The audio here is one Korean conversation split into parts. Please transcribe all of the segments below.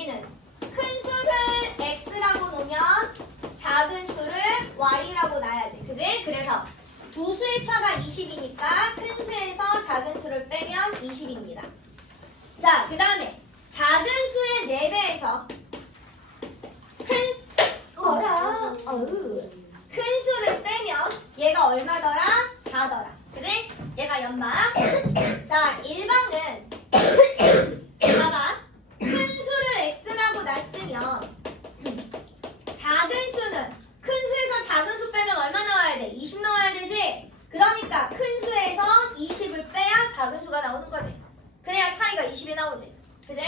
우리는 큰 수를 x라고 놓으면 작은 수를 y라고 놔야지. 그지? 그래서 두 수의 차가 20이니까 큰 수에서 작은 수를 빼면 20입니다. 자, 그 다음에 작은 수의 4배에서 큰 수를 빼면 얘가 얼마더라? 4더라. 그지? 얘가 연방. 자, 일방은 봐봐. 큰 수를 x라고 놨으면 작은 수는 큰 수에서 작은 수 빼면 얼마 나와야 돼? 20 나와야 되지? 그러니까 큰 수에서 20을 빼야 작은 수가 나오는 거지. 그래야 차이가 20이 나오지. 그지?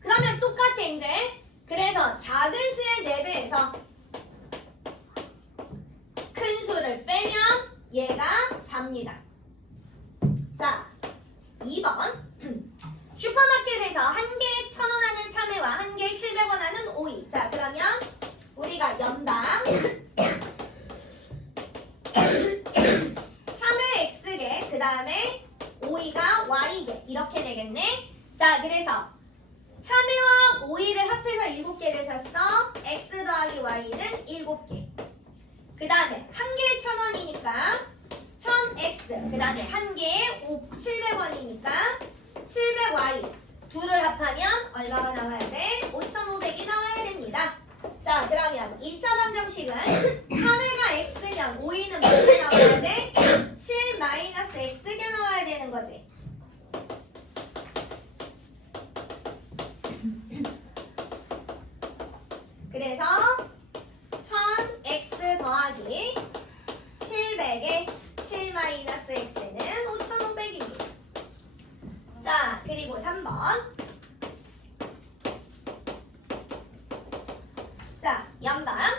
그러면 똑같아 이제. 그래서 작은 수의 4배에서 큰 수를 빼면 얘가 4입니다. 자, 2번. 슈퍼마켓에서 한 개에 1,000원 하는 참외와 한 개에 700원 하는 오이. 자, 그러면 우리가 연방 참외 X개, 그 다음에 오이가 Y개 이렇게 되겠네. 자, 그래서 참외와 오이를 합해서 7개를 샀어. X 더하기 Y는 7개. 그 다음에 한 개에 1,000원이니까 1000X, 그 다음에 한 개에 700원이니까 700Y. 둘을 합하면 얼마가 나와야 돼? 5,500이 나와야 됩니다. 자, 그러면 1차 방정식은 참외가 X면 오이는 몇 개 나와야 돼? 7 마이너스 X개 나와야 되는 거지. 그래서 1000X 더하기 700에 7 마이너스 X는 5,500입니다. 자, 그리고 3번. 자, 연방.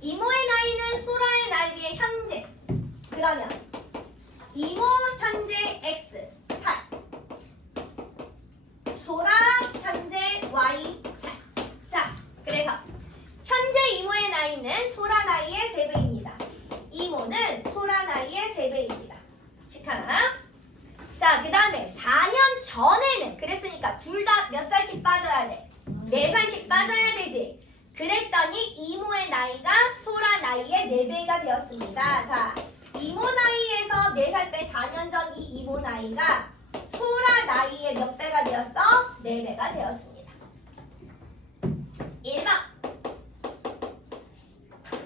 이모의 나이는 소라의 나이의 현재. 그러면 이모 현재 X 4. 소라 현재 Y 4. 자, 그래서 현재 이모의 나이는 소라 나이의 3배입니다. 이모는 소라 나이의 3배입니다. 식하나. 자, 그 다음에 4년 전에는 그랬으니까 둘 다 몇 살씩 빠져야 돼? 4살씩 빠져야 되지. 그랬더니 이모의 나이가 소라 나이의 4배가 되었습니다. 자, 이모 나이에서 4살 빼 4년 전 이 이모 나이가 소라 나이의 몇 배가 되었어? 4배가 되었습니다. 1번.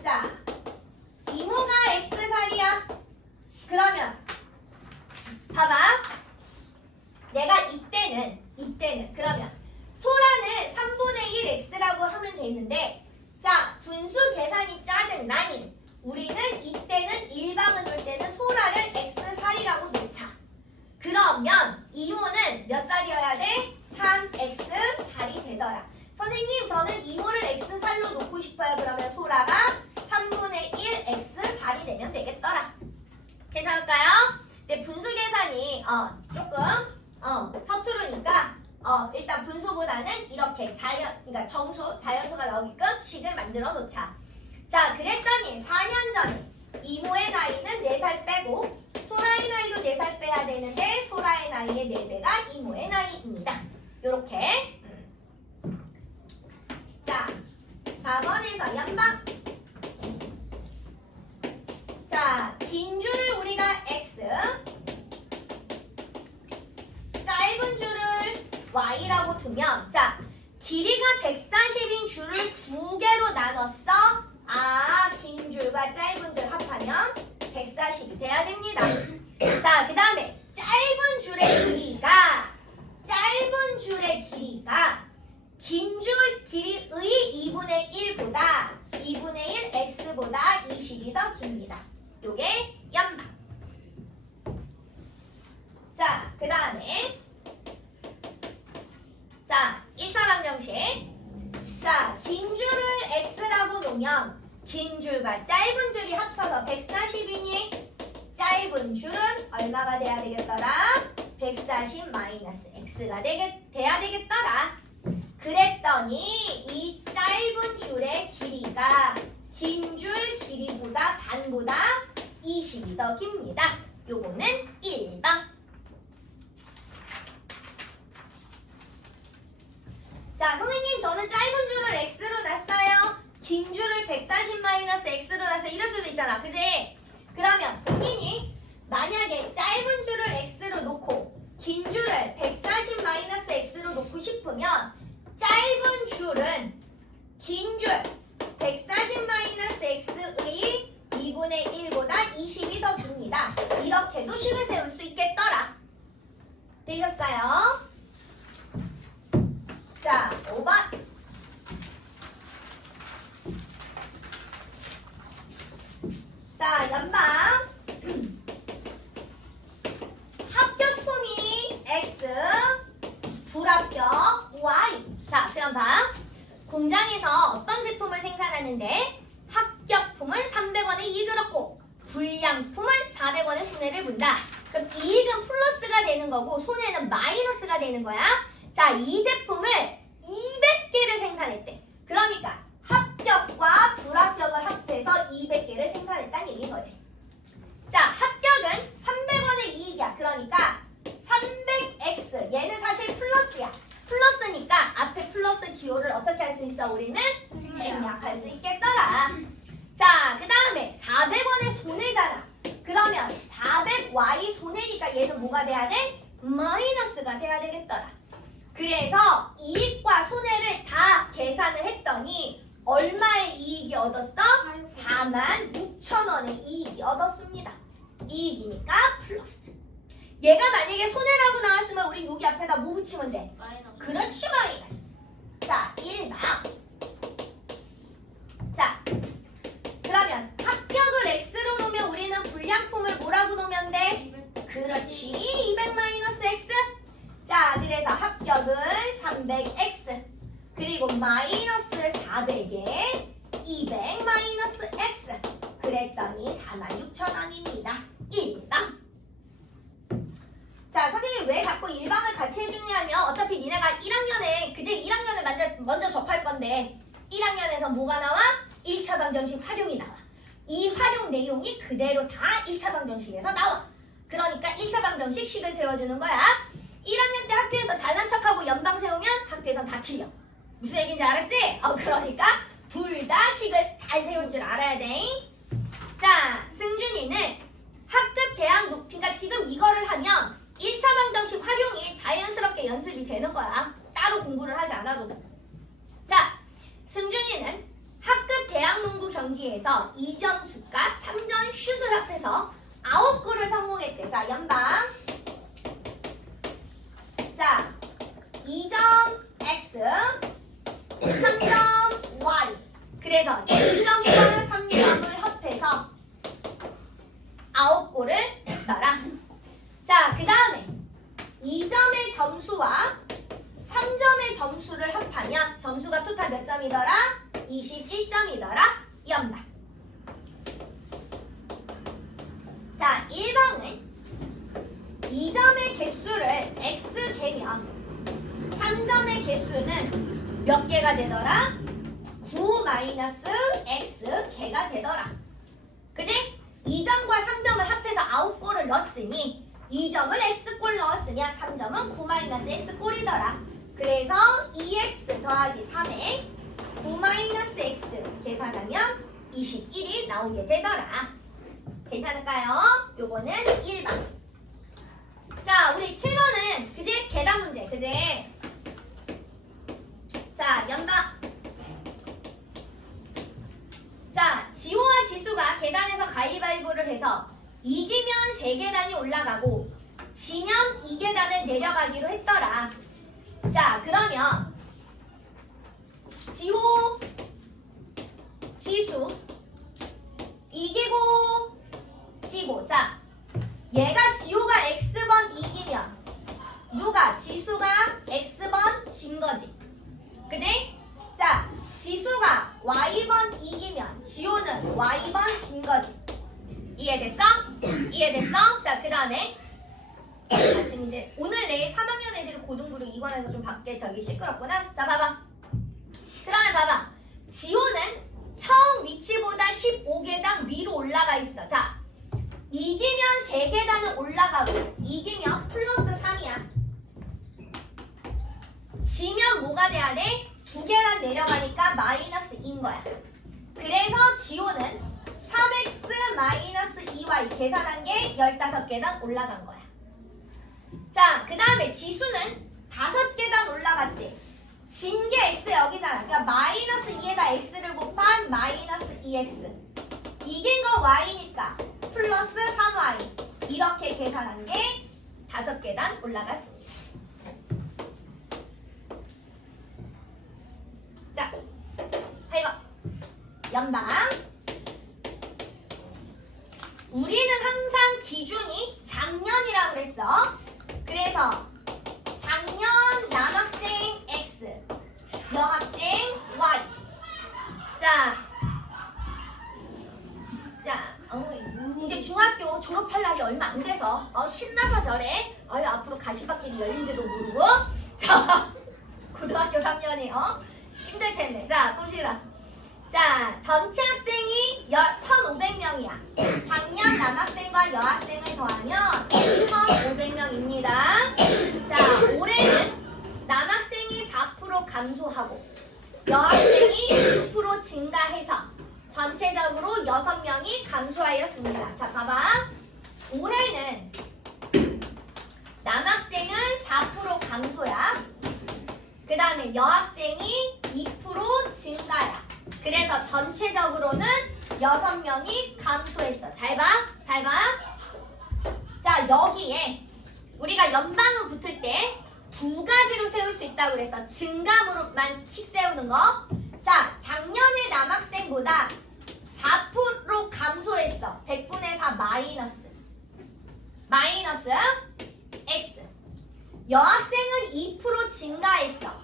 자, 이모가 X살이야. 그러면 봐봐. 내가 이때는 그러면 소라는 3분의 1 X라고 하면 되는데, 자, 분수 계산이 짜증나니 우리는 이때는 일방을 놓을 때는 소라를 X살이라고 놓자. 그러면 이모는 몇 살이어야 돼? 3X살이 되더라. 선생님, 저는 이모를 X살로 놓고 싶어요. 그러면 소라가 3분의 1 X살이 되면 되겠더라. 괜찮을까요? 근데 분수 계산이 조금 서투르니까 일단 분수보다는 이렇게 그러니까 자연수가 나오게끔 식을 만들어 놓자. 자, 그랬더니 4년 전에 이모의 나이는 4살 빼고 소라의 나이도 4살 빼야 되는데 소라의 나이의 4배가 이모의 나이입니다. 요렇게. 자, 4번에서 연방. 자, 긴 줄을 우리가 X, 짧은 줄을 Y라고 두면, 자, 길이가 140인 줄을 2개로 나눴어. 아, 긴 줄과 짧은 줄 합하면 140이 돼야 됩니다. 자, 그 다음에 짧은 줄의 길이가 긴 줄 길이의 2분의 1보다 2분의 1 X보다 20이 더 깁니다. 요게 연방. 자, 그 다음에 자, 1차 방정식. 자, 긴 줄을 X라고 놓으면 긴 줄과 짧은 줄이 합쳐서 140이니 짧은 줄은 얼마가 돼야 되겠더라? 140 마이너스 X가 돼야 되겠더라. 그랬더니 이 짧은 줄의 길이가 긴 줄 길이보다 반보다 20이 더 깁니다. 요거는 1번. 자, 선생님 저는 짧은 줄을 x로 놨어요. 긴 줄을 140-x로 놨어요. 이럴 수도 있잖아. 그지? 그러면 본인이 만약에 짧은 줄을 x로 놓고 긴 줄을 140-x로 놓고 싶으면 짧은 줄은 긴 줄 140-x의 2분의 1보다 20이 더 깁니다. 이렇게도 식을 세울 수 있겠더라. 되셨어요? 자, 5번. 자, 연방. 합격품이 X, 불합격 Y. 자, 그럼 봐. 공장에서 어떤 제품을 생산하는데 합격품은 300원의 이익을 얻고 불량품은 400원의 손해를 본다. 그럼 이익은 플러스가 되는 거고 손해는 마이너스가 되는 거야. 자, 이 제품을 200개를 생산했대. 그러니까 합격과 불합격을 합해서 200개를 생산했다는 얘기인 거지. 자, 합격은 300원의 이익이야. 그러니까 300x 얘는 사실 플러스야. 플러스니까 앞에 플러스 기호를 어떻게 할 수 있어? 우리는 생략할 수 있겠더라. 자, 그 다음에 400원의 손해잖아. 그러면 400y 손해니까 얘는 뭐가 돼야 돼? 마이너스가 돼야 되겠더라. 그래서 이익과 손해를 다 계산을 했더니 얼마의 이익이 얻었어? 46,000원의 이익이 얻었습니다. 이익이니까 플러스. 얘가 만약에 손해라고 나왔으면 우리 여기 앞에다 뭐 붙이면 돼? 그렇지, 마이너스. 자, 1번. 자, 그러면 합격을 x로 놓으면 우리는 불량품을 뭐라고 놓으면 돼? 그렇지, 200-x. 자, 그래서 합격은 300x 그리고 마이너스 400에 200-x 그랬더니 46,000원입니다. 1번. 자, 선생님이 왜 자꾸 1번을 같이 해주냐면 어차피 니네가 1학년에 그제 1학년을 먼저 접할 건데 1학년에서 뭐가 나와? 1차 방정식 활용이 나와. 이 활용 내용이 그대로 다 1차 방정식에서 나와. 그러니까 1차 방정식 식을 세워주는 거야. 1학년 때 학교에서 잘난 척하고 연방 세우면 학교에선 다 틀려. 무슨 얘기인지 알았지? 그러니까 둘 다 식을 잘 세울 줄 알아야 돼. 자, 승준이는 학급 대학 높이가 지금 이거를 하면 1차 방정식 활용이 자연스럽게 연습이 되는 거야. 따로 공부를 하지 않아도. 자, 승준이는 학급 대학 농구 경기에서 2점 슛과 3점 슛을 합해서 9골을 성공했대. 자, 연방. 자, 2점 x, 3점 y. 그래서 2점과 3점을 합해서 9골을 넣어라. 자, 그 다음에 2점의 점수와 3점의 점수를 합하면 점수가 토탈 몇 점이더라? 21점이더라. 연방. 자, 1번은 2점의 개수를 x 개면 3점의 개수는 몇 개가 되더라? 9-x 개가 되더라. 그지? 2점과 3점을 합해서 9골을 넣었으니 2점을 x골 넣었으면 3점은 9-x골이더라. 그래서 2x 더하기 3에 9-x 계산하면 21이 나오게 되더라. 괜찮을까요? 요거는 1번. 자, 우리 7번은 그지? 계단 문제, 그지? 자, 연방. 자, 지호와 지수가 계단에서 가위바위보를 해서 이기면 3계단이 올라가고 지면 2계단을 내려가기로 했더라. 자, 그러면 지호, 지수 이기고 지고. 자, 얘가 지호가 x번 이기면 누가? 지수가 x번 진 거지. 그지? 자, 지수가 y번 이기면 지호는 y번 진 거지. 이해됐어? 이해됐어? 자, 그 다음에 지금 이제 오늘 내일 3학년 애들이 고등부를 이관해서 좀 밖에 저기 시끄럽구나. 자, 봐봐. 그러면 봐봐. 지호는 처음 위치보다 15계단 위로 올라가 있어. 자, 이기면 3계단은 올라가고 이기면 플러스 3이야. 지면 뭐가 돼야 돼? 두 계단 내려가니까 마이너스 2인 거야. 그래서 지호는 3x 마이너스 2y 계산한 게 15계단 올라간 거야. 자, 그 다음에 지수는 5계단 올라갔대. 진 게 x 여기잖아. 그러니까 마이너스 2에다 x를 곱한 마이너스 2x. 이긴 거 y니까 플러스 3y. 이렇게 계산한 게 5계단 올라갔습니다. 자, 8번. 연방. 우리는 항상 기준이 작년이라고 그랬어. 그래서 작년 남학생 X, 여학생 Y. 이제 중학교 졸업할 날이 얼마 안 돼서 신나서 저래. 앞으로 가시밭길이 열린지도 모르고. 자, 고등학교 3년이 힘들 텐데. 자, 봅시다. 자, 전체 학생이 1,500명이야. 작년 남학생과 여학생을 더하면 1,500명입니다. 자, 올해는 남학생이 4% 감소하고 여학생이 6% 증가해서 전체적으로 6명이 감소하였습니다. 자, 봐봐. 올해는 남학생은 4% 감소야. 그 다음에 여학생이 2% 증가야. 그래서 전체적으로는 6명이 감소했어. 잘 봐. 잘 봐. 자, 여기에 우리가 연방을 붙을 때 두 가지로 세울 수 있다고 그랬어. 증감으로만씩 세우는 거. 자, 작년에 남학생보다 4% 감소했어. 100분의 4 마이너스. 마이너스 x. 여학생은 2% 증가했어.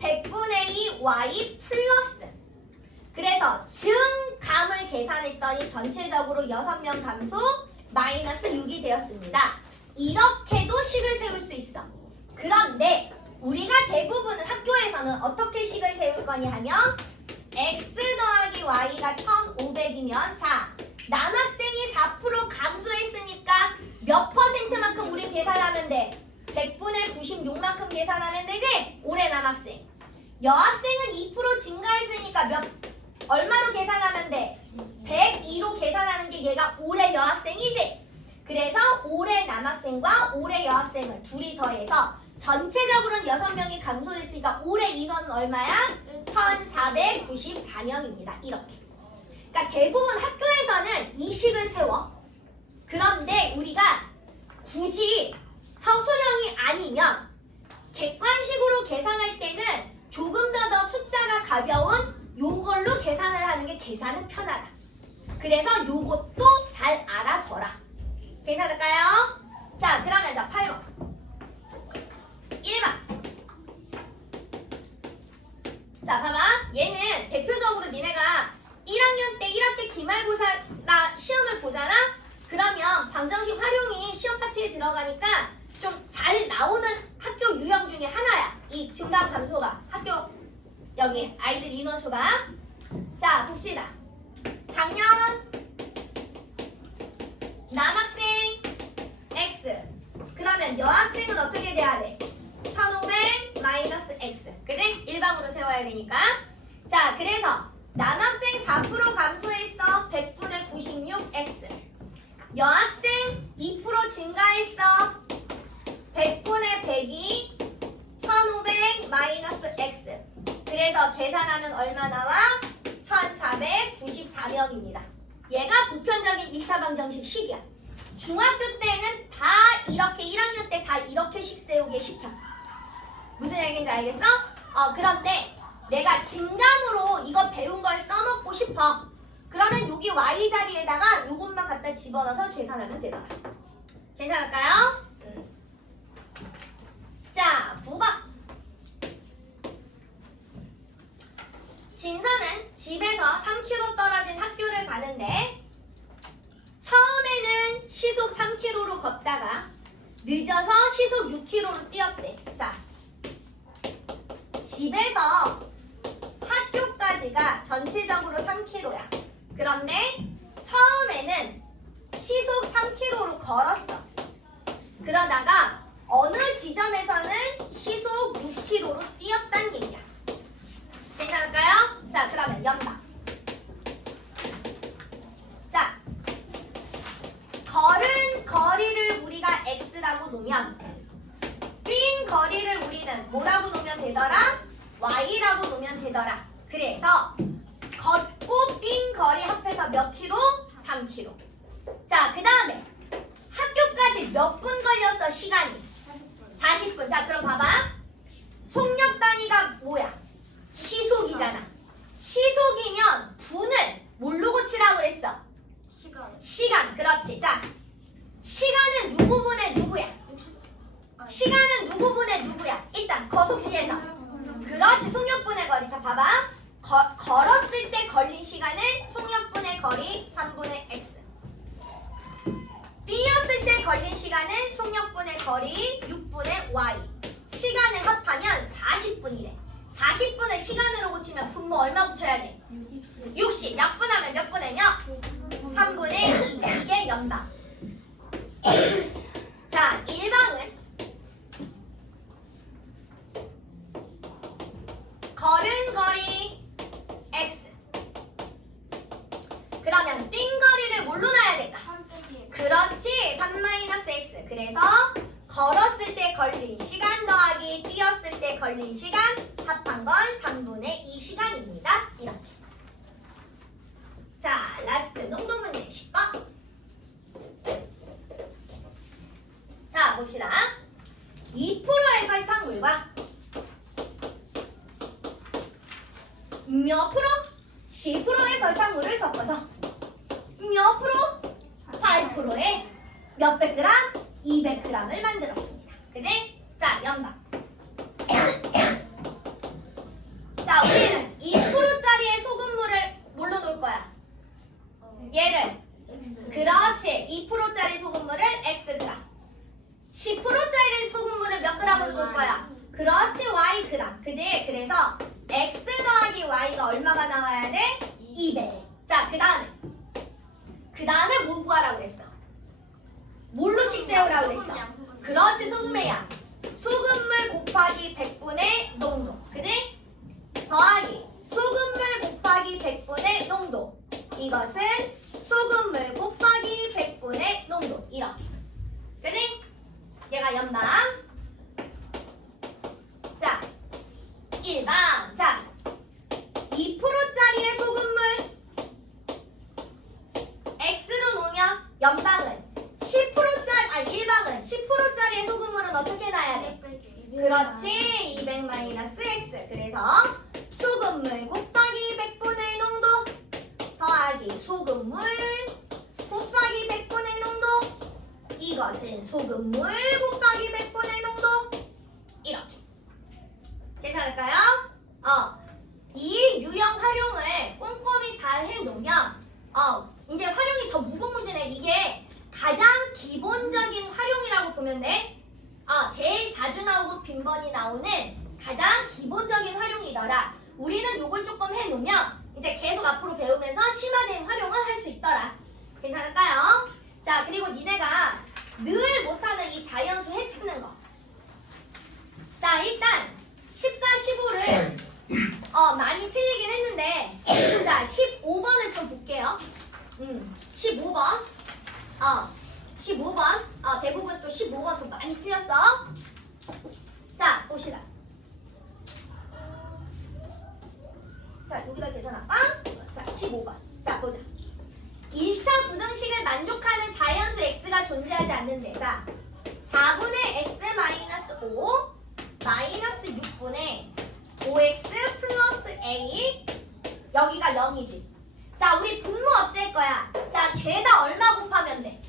100분의 2 y 플러스. 그래서 증감을 계산했더니 전체적으로 6명 감소 마이너스 6이 되었습니다. 이렇게도 식을 세울 수 있어. 그런데 우리가 대부분 학교에서는 어떻게 식을 세울 거니 하면 x 더하기 y가 1500이면 자, 남학생이 4% 감소했으니까 몇 퍼센트만큼 우리 계산하면 돼? 100분의 96만큼 계산하면 되지? 올해 남학생. 여학생은 2% 증가했으니까 얼마로 계산하면 돼? 102로 계산하는 게 얘가 올해 여학생이지? 그래서 올해 남학생과 올해 여학생을 둘이 더해서 전체적으로는 6명이 감소됐으니까 올해 인원은 얼마야? 1494명입니다. 이렇게. 그러니까 대부분 학교에서는 이 식을 세워. 그런데 우리가 굳이 서술형이 아니면 객관식으로 계산할 때는 조금 더 숫자가 가벼운 요걸로 계산을 하는 게 계산은 편하다. 그래서 요것도 잘 알아둬라. 괜찮을까요? 자, 그러면 8번. 1번. 자, 봐봐. 얘는 대표적으로 니네가 1학년 때 1학기 기말고사나 시험을 보잖아? 그러면 방정식 활용이 시험 파트에 들어가니까 좀 잘 나오는 학교 유형 중에 하나야. 이 증감 감소가. 학교 여기 아이들 인원수가. 자, 봅시다. 작년 남학생 X. 그러면 여학생은 어떻게 돼야 돼? 1500 마이너스 X. 그지? 일방으로 세워야 되니까. 자, 그래서 남학생 4% 감소했어. 100분의 96 X. 여학생 2% 증가했어. 100분의 100이 1500 마이너스 X. 그래서 계산하면 얼마 나와? 1494명입니다. 얘가 보편적인 1차 방정식 식이야. 중학교 때는 다 이렇게 1학년 때 다 이렇게 식 세우게 시켜. 무슨 얘기인지 알겠어? 그런데 내가 증감으로 이거 배운 걸 써먹고 싶어. 그러면 여기 y 자리에다가 요것만 갖다 집어넣어서 계산하면 되더라. 괜찮을까요? 자, 9번. 진서는 집에서 3km 떨어진 학교를 가는데 처음에는 시속 3km로 걷다가 늦어서 시속 6km로 뛰었대. 자, 집에서 학교까지가 전체적으로 3km야. 그런데 처음에는 시속 3km로 걸었어. 그러다가 어느 지점에서는 시속 6km로 뛰었다는 얘기야. 괜찮을까요? 자, 그러면 연방. 자, 걸은 거리를 우리가 x라고 놓으면 뛴 거리를 우리는 뭐라고 놓으면 되더라? y라고 놓으면 되더라. 그래서 걷고 뛴 거리 합해서 몇 킬로? 3km. 자, 그 다음에 학교까지 몇 분 걸렸어, 시간이? 40분. 자, 그럼 봐봐. 속력 단위가 뭐야? 시속이잖아. 시속이면 분을 뭘로 고치라고 그랬어? 시간. 그렇지. 자, 시간은 누구 분의 누구야? 시간은 누구 분의 누구야? 일단 거속시에서. 그렇지. 속력분의 거리. 자, 봐봐. 걸었을 때 걸린 시간은 속력분의 거리 3분의 x. 뛰었을 때 걸린 시간은 속력분의 거리 6분의 y. 시간을 합하면 40분이래. 40분을 시간으로 고치면 분모 얼마 붙여야 돼? 60. 약분하면 몇 분의 몇? 3분의 2. 이게 연방. 자, 일방은 걸은 거리 x. 그러면 뛴 거리를 뭘로 놔야 될까? 그렇지. 3-x. 그래서 걸었을 때 걸린 시간 더하기 뛰었을 때 걸린 시간 합한 건 3분의 2 시간입니다. 이렇게. 자, 라스트 농도 문제 10번. 자, 봅시다. 2%의 설탕물과 몇 프로? 10%의 설탕물을 섞어서 몇 프로? 8%의 몇백 그램? 200g을 만들었습니다. 그지? 자, 연방. 자, 우리는 2%짜리의 소금물을 뭘로 놓을 거야? 얘를. 그렇지. 2%짜리 소금물을 xg. 10%짜리 소금물을 몇 g으로 놓을 거야? 그렇지. yg. 그지? 그래서 x 더하기 y가 얼마가 나와야 돼? 200. 자, 그 다음에 뭐 구하라고 그랬어? 뭘로씩 세우라고 그랬어? 그렇지. 소금의 양. 소금물 곱하기 100분의 농도. 그지? 더하기 소금물 곱하기 100분의 농도. 이것은 소금물 곱하기 100분의 농도. 이렇게. 그지? 얘가 연방. 자, 1번. 자, 2%짜리의 소금물 x로 놓으면 연방은 1방은 10%짜리의 소금물은 어떻게 놔야 돼? 그렇지. 200-x. 그래서 소금물 곱하기 100분의 농도 더하기 소금물 곱하기 100분의 농도. 이것은 소금물 곱하기 100분의 농도. 이렇게. 괜찮을까요? 이 유형 활용을 꼼꼼히 잘 해놓으면 이제 활용이 더 무궁무진해. 이게 가장 기본적인 활용이라고 보면 돼. 제일 자주 나오고 빈번히 나오는 가장 기본적인 활용이더라. 우리는 요걸 조금 해놓으면 이제 계속 앞으로 배우면서 심화된 활용을 할 수 있더라. 괜찮을까요? 자, 그리고 니네가 늘 못하는 이 자연수 해찾는 거. 자, 일단 14, 15를 많이 틀리긴 했는데 자, 15번을 좀 볼게요. 15번. 15번. 대부분 또 15번 또 많이 틀렸어. 자, 봅시다. 자, 여기다 계산할까? 자, 15번. 자, 보자. 1차 부등식을 만족하는 자연수 x가 존재하지 않는데. 자, 4분의 x 마이너스 5 마이너스 6분의 5x 플러스 a. 여기가 0이지. 자, 우리 분모 없앨 거야. 자, 죄다 얼마 곱하면 돼?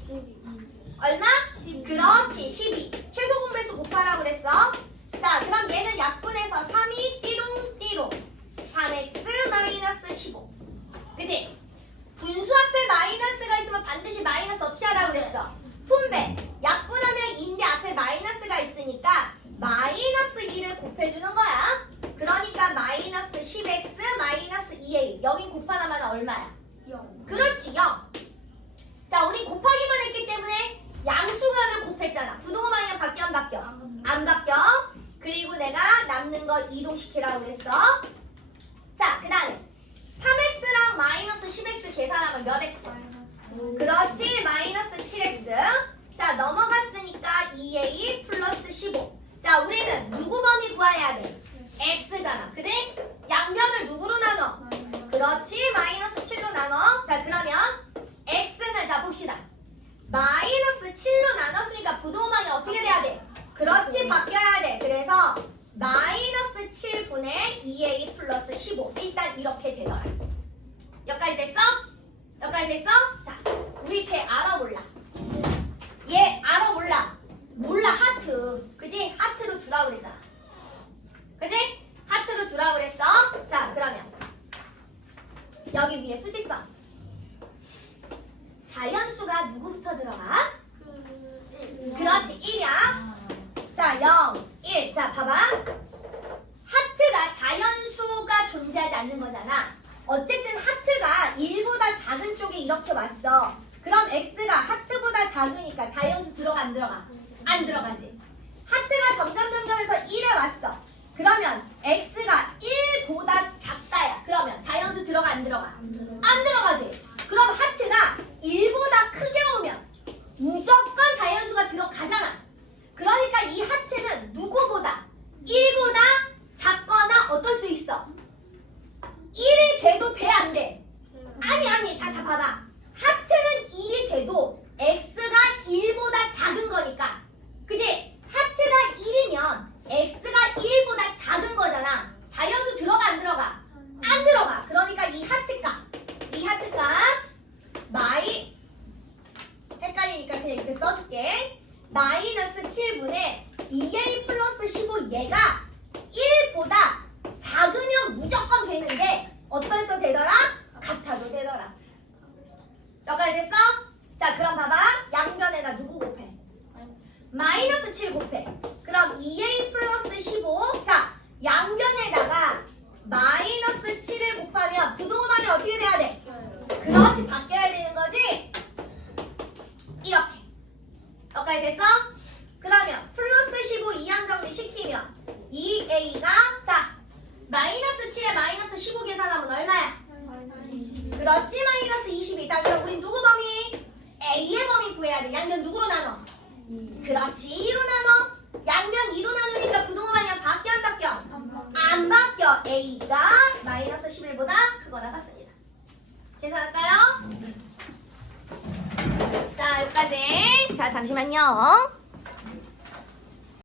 얼마? 12. 그렇지. 12. 최소 공배수 곱하라고 그랬어. 자, 그럼 얘는 약분해서 3이 띠롱띠롱 3x 마이너스 15. 그치? 분수 앞에 마이너스가 있으면 반드시 마이너스 어떻게 하라고 그랬어? 분배. 약분하면 인데 앞에 마이너스가 있으니까 마이너스 2를 곱해주는 거야. 그러니까 마이너스 10x 마이너스 2a. 여기 곱하나면 얼마야? 0. 그렇지. 0. 자, 우리 곱하기만 했기 때문에 양수간을 곱했잖아. 부동호 방향 바뀌어 안 바뀌어? 거 이동시키라고 그랬어. 자, 그 다음에 3x랑 마이너스 10x 계산하면 몇 x? 그렇지, 마이너스 7x. 자, 넘어갔으니까 2a 플러스 15. 자, 우리는 누구 범위 구해야 돼? x잖아, 그지? 양변을 누구로 나눠? 그렇지, 마이너스 7로 나눠. 자, 그러면 x는 자 봅시다. 마이너스 7로 나눴으니까 부동항이 어떻게 돼야 돼? 그렇지, 바뀌어야 돼. 그래서 마이너스 7분의 2a 플러스 15. 일단 이렇게 되더라. 여기까지 됐어? 여기까지 됐어? 자, 우리 쟤 알아 몰라? 얘 알아 몰라? 몰라, 하트. 그지? 하트로 두라고 그랬잖아. 그지? 하트로 두라고 그랬어. 자, 그러면 여기 위에 수직선. 자연수가 누구부터 들어가? 그렇지, 1이야. 자, 0, 1. 자, 봐봐. 하트가 자연수가 존재하지 않는 거잖아. 어쨌든 하트가 1보다 작은 쪽에 이렇게 왔어. 그럼 x가 하트보다 작으니까 자연수 들어가 안 들어가? 안 들어가지. 하트가 점점점점해서 1에 왔어. 그러면 x가 1보다 작다야. 그러면 자연수 들어가 안 들어가? 안 들어가지. 그럼 하트가 1보다 크게 오면 무조건 자연수가 들어가잖아. 그러니까 이 하트는 누구보다 1보다 작거나 어떨 수 있어? 1이 돼도 돼, 안 돼? 아니. 자, 다 봐봐. 하트는 1이 돼도 x가 1보다 작은 거니까. 그지? 하트가 1이면 x가 1보다 작은 거잖아. 자연수 들어가 안 들어가? 안 들어가. 그러니까 이 하트가 헷갈리니까 그냥 이렇게 써줄게. 마이너스 7분의 2a 플러스 15 얘가 1보다 작으면 무조건 되는데 어떤 또 되더라? 같아도 되더라. 여기까지 됐어? 자, 그럼 봐봐. 양변에다 누구 곱해? 마이너스 7 곱해. 그럼 2a 플러스 15. 자, 양변에다가 마이너스 7을 곱하면 부동항이 어떻게 돼야 돼? 그렇지, 바뀌어야 되는 거지? 이렇게. 여기까지 됐어? 그러면 플러스 15 이항 정리 시키면 2a가 자, 마이너스 7에 마이너스 15 계산하면 얼마야? 그렇지, 마이너스 22. 자, 그럼 우린 누구 범위? a의 범위 구해야 돼. 양변 누구로 나눠? 그렇지, 2로 나눠. 양변 2로 나누니까 부동항이 바뀌어 안 바뀌어? 안 바뀌어. a가 마이너스 11보다 크거나 같습니다. 계산할까요? 자, 여기까지. 자, 잠시만요.